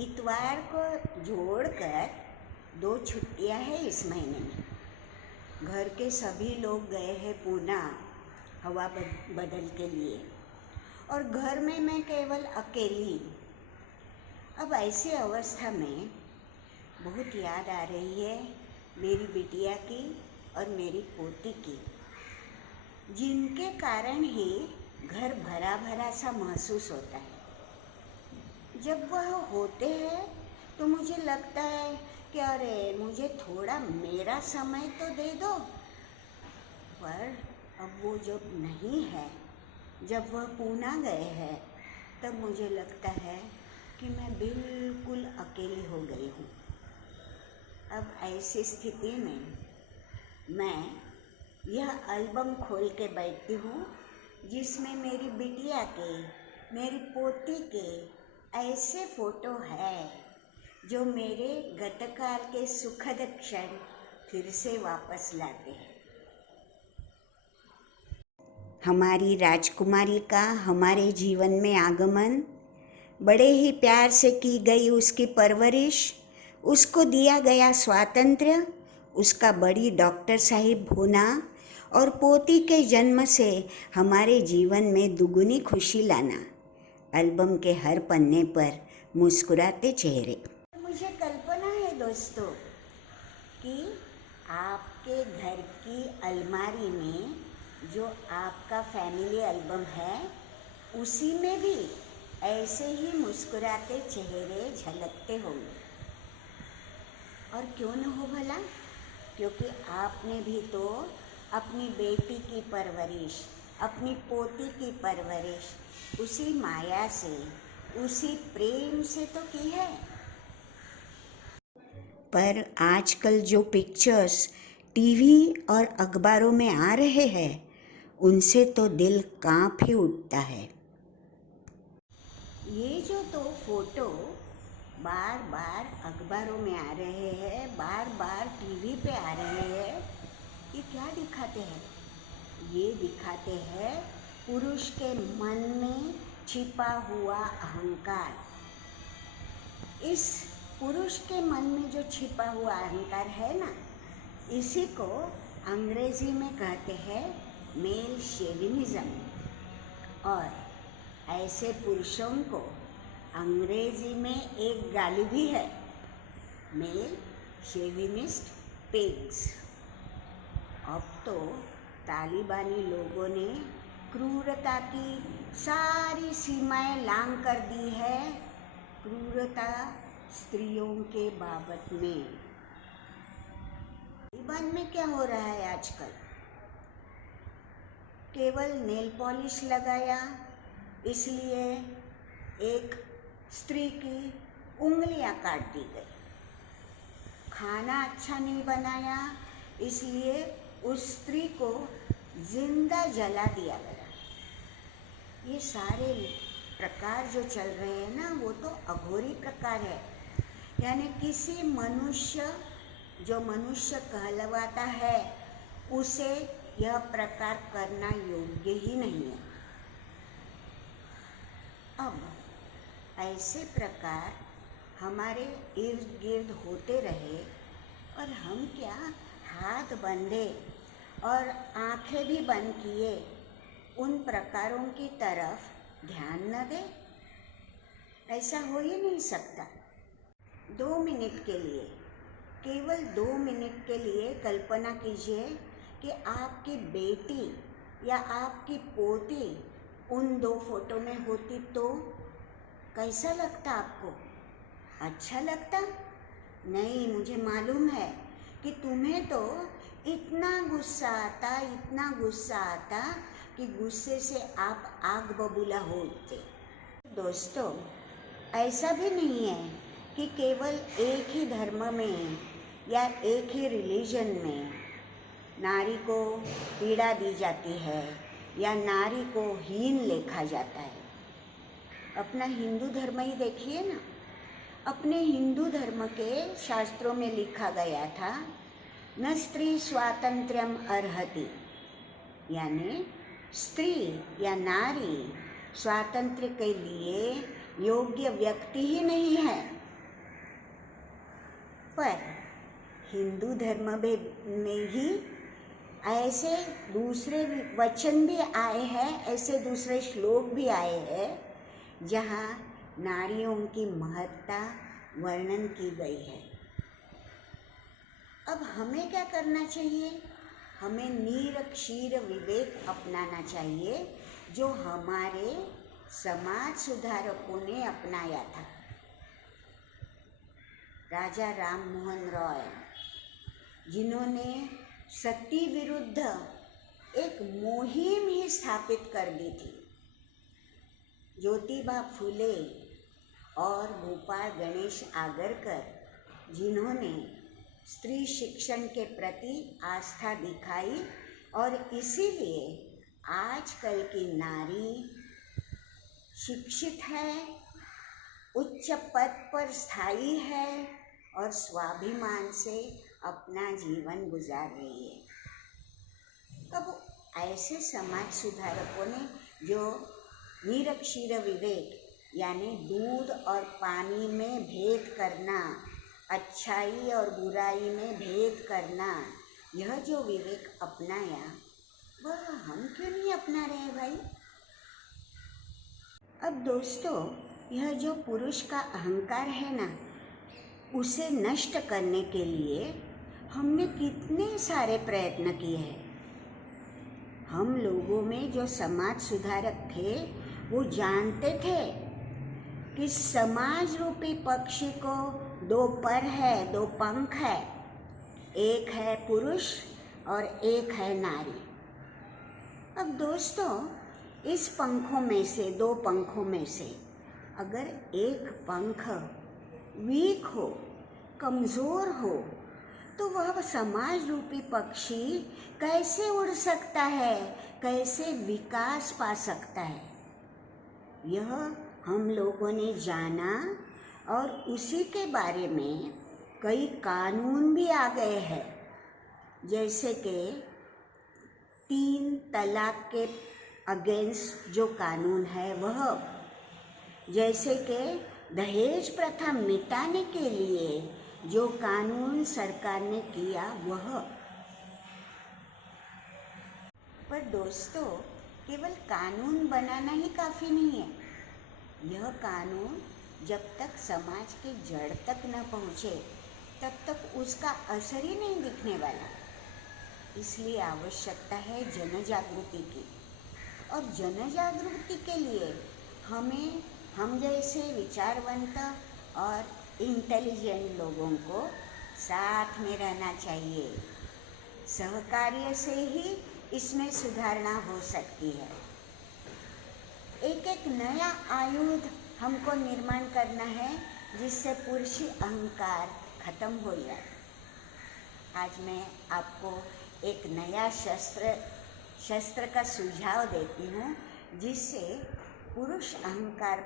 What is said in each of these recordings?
इतवार को जोड़कर 2 छुट्टियां हैं इस महीने में। घर के सभी लोग गए हैं पूना हवा बदल के लिए और घर में मैं केवल अकेली। अब ऐसी अवस्था में बहुत याद आ रही है मेरी बिटिया की और मेरी पोती की, जिनके कारण ही घर भरा भरा सा महसूस होता है। जब वह होते हैं तो मुझे लगता है कि अरे मुझे थोड़ा मेरा समय तो दे दो, पर अब वो जब नहीं है, जब वह पूना गए हैं, तब मुझे लगता है कि मैं बिल्कुल अकेली हो गई हूँ। अब ऐसी स्थिति में मैं यह एल्बम खोल के बैठती हूँ जिसमें मेरी बिटिया के, मेरी पोती के ऐसे फ़ोटो है जो मेरे गतकाल के सुखद क्षण फिर से वापस लाते हैं। हमारी राजकुमारी का हमारे जीवन में आगमन, बड़े ही प्यार से की गई उसकी परवरिश, उसको दिया गया स्वातंत्र्य, उसका बड़ी डॉक्टर साहिब होना और पोती के जन्म से हमारे जीवन में दुगुनी खुशी लाना, एल्बम के हर पन्ने पर मुस्कुराते चेहरे। मुझे कल्पना है दोस्तों कि आपके घर की अलमारी में जो आपका फैमिली एल्बम है, उसी में भी ऐसे ही मुस्कुराते चेहरे झलकते होंगे। और क्यों न हो भला, क्योंकि आपने भी तो अपनी बेटी की परवरिश, अपनी पोती की परवरिश उसी माया से, उसी प्रेम से तो की है। पर आजकल जो पिक्चर्स टीवी और अखबारों में आ रहे हैं, उनसे तो दिल कांप ही उठता है। ये जो 2 फोटो बार बार अखबारों में आ रहे हैं, बार बार टीवी पे आ रहे हैं, ये क्या दिखाते हैं? ये दिखाते हैं पुरुष के मन में छिपा हुआ अहंकार। इस पुरुष के मन में जो छिपा हुआ अहंकार है ना, इसी को अंग्रेजी में कहते हैं मेल शेविनिज्म। और ऐसे पुरुषों को अंग्रेजी में एक गाली भी है, मेल शेविनिस्ट पिग्स। अब तो तालिबानी लोगों ने क्रूरता की सारी सीमाएं लांघ कर दी है, क्रूरता स्त्रियों के बाबत में। तालिबान में क्या हो रहा है आजकल? केवल नेल पॉलिश लगाया इसलिए एक स्त्री की उंगलियां काट दी गई, खाना अच्छा नहीं बनाया इसलिए उस स्त्री को जिंदा जला दिया गया। ये सारे प्रकार जो चल रहे हैं ना, वो तो अघोरी प्रकार है। यानी किसी मनुष्य, जो मनुष्य कहलवाता है, उसे यह प्रकार करना योग्य ही नहीं है। अब ऐसे प्रकार हमारे इर्द गिर्द होते रहे और हम क्या हाथ बंधे और आंखें भी बंद किए उन प्रकारों की तरफ ध्यान न दे? ऐसा हो ही नहीं सकता। 2 मिनट के लिए, केवल 2 मिनट के लिए कल्पना कीजिए कि आपकी बेटी या आपकी पोती उन 2 फोटो में होती तो कैसा लगता आपको? अच्छा लगता? नहीं, मुझे मालूम है कि तुम्हें तो इतना गुस्सा आता, इतना गुस्सा आता कि गुस्से से आप आग बबूला हो उठते। दोस्तों, ऐसा भी नहीं है कि केवल एक ही धर्म में या एक ही रिलीजन में नारी को पीड़ा दी जाती है या नारी को हीन लेखा जाता है। अपना हिंदू धर्म ही देखिए ना। अपने हिंदू धर्म के शास्त्रों में लिखा गया था, न स्त्री स्वातंत्र्यम अर्हति, यानी स्त्री या नारी स्वातंत्र्य के लिए योग्य व्यक्ति ही नहीं है। पर हिंदू धर्म में ही ऐसे दूसरे वचन भी आए हैं, ऐसे दूसरे श्लोक भी आए हैं जहाँ नारियों की महत्ता वर्णन की गई है। अब हमें क्या करना चाहिए? हमें नीर क्षीर विवेक अपनाना चाहिए जो हमारे समाज सुधारकों ने अपनाया था। राजा राम मोहन रॉय, जिन्होंने सती विरुद्ध एक मुहिम ही स्थापित कर दी थी। ज्योतिबा फुले और गोपाल गणेश आगरकर, जिन्होंने स्त्री शिक्षण के प्रति आस्था दिखाई और इसीलिए आजकल की नारी शिक्षित है, उच्च पद पर स्थायी है और स्वाभिमान से अपना जीवन गुजार रही है। अब ऐसे समाज सुधारकों ने जो निरक्षीर विवेक यानी दूध और पानी में भेद करना, अच्छाई और बुराई में भेद करना, यह जो विवेक अपनाया वह हम क्यों नहीं अपना रहे भाई? अब दोस्तों, यह जो पुरुष का अहंकार है ना, उसे नष्ट करने के लिए हमने कितने सारे प्रयत्न किए हैं। हम लोगों में जो समाज सुधारक थे वो जानते थे कि समाज रूपी पक्षी को दो पर है, दो पंख है, एक है पुरुष और एक है नारी। अब दोस्तों, इस पंखों में से, दो पंखों में से अगर एक पंख वीक हो, कमज़ोर हो, तो वह समाज रूपी पक्षी कैसे उड़ सकता है, कैसे विकास पा सकता है? यह हम लोगों ने जाना और उसी के बारे में कई कानून भी आ गए हैं, जैसे कि 3 तलाक के अगेंस्ट जो कानून है वह, जैसे कि दहेज प्रथा मिटाने के लिए जो कानून सरकार ने किया वह। पर दोस्तों, केवल कानून बनाना ही काफ़ी नहीं है। यह कानून जब तक समाज के जड़ तक न पहुँचे तब तक उसका असर ही नहीं दिखने वाला। इसलिए आवश्यकता है जन जागृति की, और जन जागृति के लिए हम जैसे विचारवंत और इंटेलिजेंट लोगों को साथ में रहना चाहिए। सहकार्य से ही इसमें सुधारना हो सकती है। एक एक नया आयुध हमको निर्माण करना है जिससे पुरुषी अहंकार खत्म हो जाए। आज मैं आपको एक नया शस्त्र का सुझाव देती हूँ जिससे पुरुष अहंकार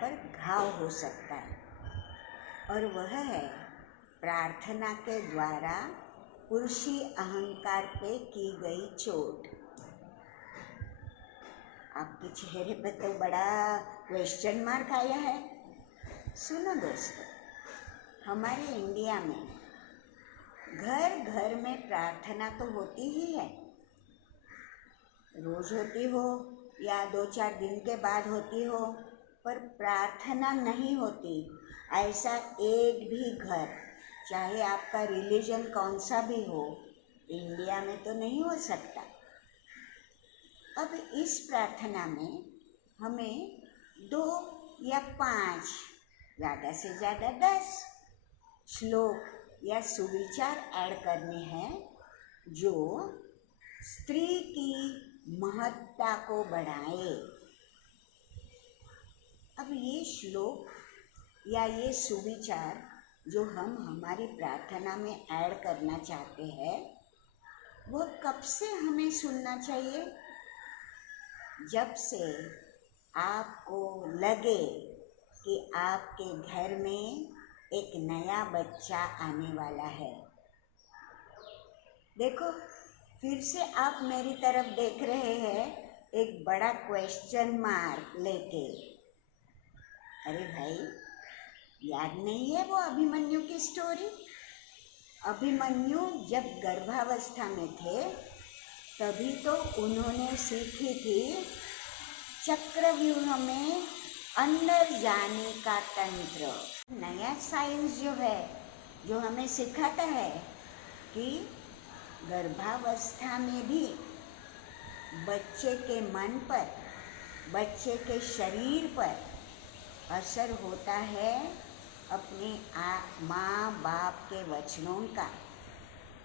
पर घाव हो सकता है, और वह है प्रार्थना के द्वारा पुरुषी अहंकार पे की गई चोट। आपके चेहरे पर तो बड़ा क्वेश्चन मार्क आया है। सुनो दोस्तों, हमारे इंडिया में घर घर में प्रार्थना तो होती ही है, रोज होती हो या 2-4 दिन के बाद होती हो, पर प्रार्थना नहीं होती ऐसा एक भी घर, चाहे आपका रिलीजन कौन सा भी हो, इंडिया में तो नहीं हो सकता। अब इस प्रार्थना में हमें 2 या 5, ज़्यादा से ज़्यादा 10 श्लोक या सुविचार ऐड करने हैं जो स्त्री की महत्ता को बढ़ाए। अब ये श्लोक या ये सुविचार जो हम हमारी प्रार्थना में ऐड करना चाहते हैं, वह कब से हमें सुनना चाहिए? जब से आपको लगे कि आपके घर में एक नया बच्चा आने वाला है। देखो, फिर से आप मेरी तरफ देख रहे हैं एक बड़ा क्वेश्चन मार्क लेके। अरे भाई, याद नहीं है वो अभिमन्यु की स्टोरी? अभिमन्यु जब गर्भावस्था में थे तभी तो उन्होंने सीखी थी चक्रव्यूह में अंदर जाने का तंत्र। नया साइंस जो है, जो हमें सिखाता है कि गर्भावस्था में भी बच्चे के मन पर, बच्चे के शरीर पर असर होता है अपने माँ बाप के वचनों का,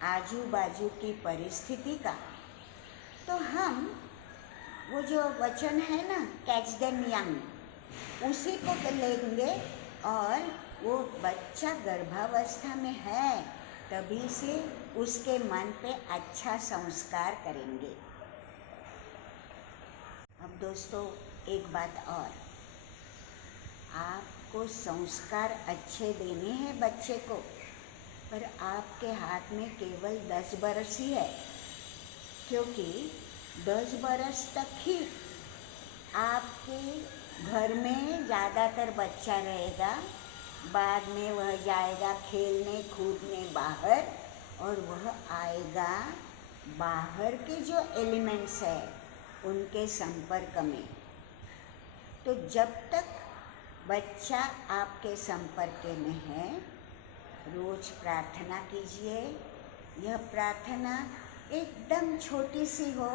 आजू बाजू की परिस्थिति का। तो हम वो जो वचन है ना, कैच देम यंग, उसी को लेंगे और वो बच्चा गर्भावस्था में है तभी से उसके मन पे अच्छा संस्कार करेंगे। अब दोस्तों एक बात और, आपको संस्कार अच्छे देने हैं बच्चे को, पर आपके हाथ में केवल 10 बरस ही है, क्योंकि 10 बरस तक ही आपके घर में ज़्यादातर बच्चा रहेगा। बाद में वह जाएगा खेलने कूदने बाहर, और वह आएगा बाहर के जो एलिमेंट्स है उनके संपर्क में। तो जब तक बच्चा आपके संपर्क में है, रोज प्रार्थना कीजिए। यह प्रार्थना एकदम छोटी सी हो,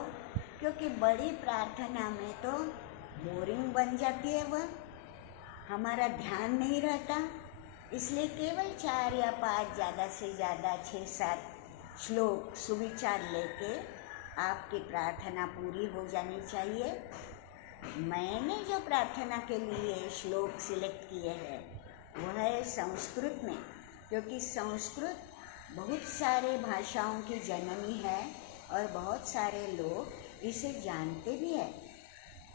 क्योंकि बड़ी प्रार्थना में तो बोरिंग बन जाती है, वह हमारा ध्यान नहीं रहता। इसलिए केवल 4 या 5, ज़्यादा से ज़्यादा 6-7 श्लोक सुविचार लेके आपकी प्रार्थना पूरी हो जानी चाहिए। मैंने जो प्रार्थना के लिए श्लोक सिलेक्ट किए हैं वह है संस्कृत में, क्योंकि संस्कृत बहुत सारे भाषाओं की जननी है और बहुत सारे लोग इसे जानते भी हैं।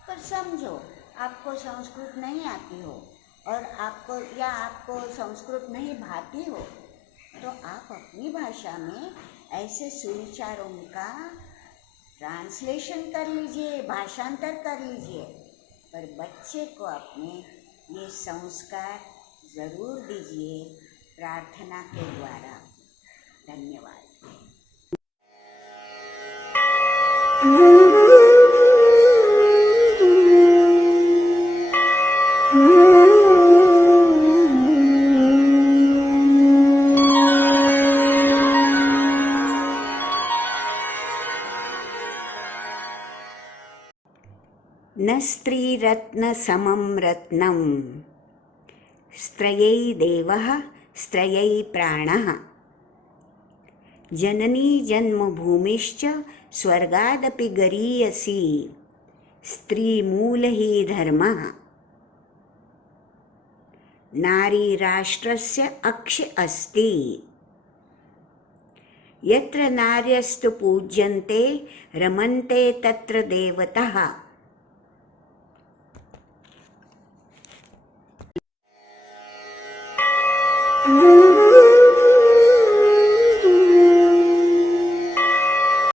पर समझो आपको संस्कृत नहीं आती हो और आपको संस्कृत नहीं भाती हो, तो आप अपनी भाषा में ऐसे सुविचारों का ट्रांसलेशन कर लीजिए, भाषांतर कर लीजिए। पर बच्चे को अपने ये संस्कार ज़रूर दीजिए प्रार्थना के द्वारा। धन्यवाद। न स्त्रीरत्नसमं रत्नं स्त्रयै देवः स्त्रयै प्राणः जननी जन्मभूमिश्च स्वर्गादपि गरीयसी स्त्रीमूल हि धर्मः नारी राष्ट्रस्य अक्ष अस्ति यत्र नार्यस्तु पूज्यन्ते रमन्ते तत्र देवतः। Mm-hmm.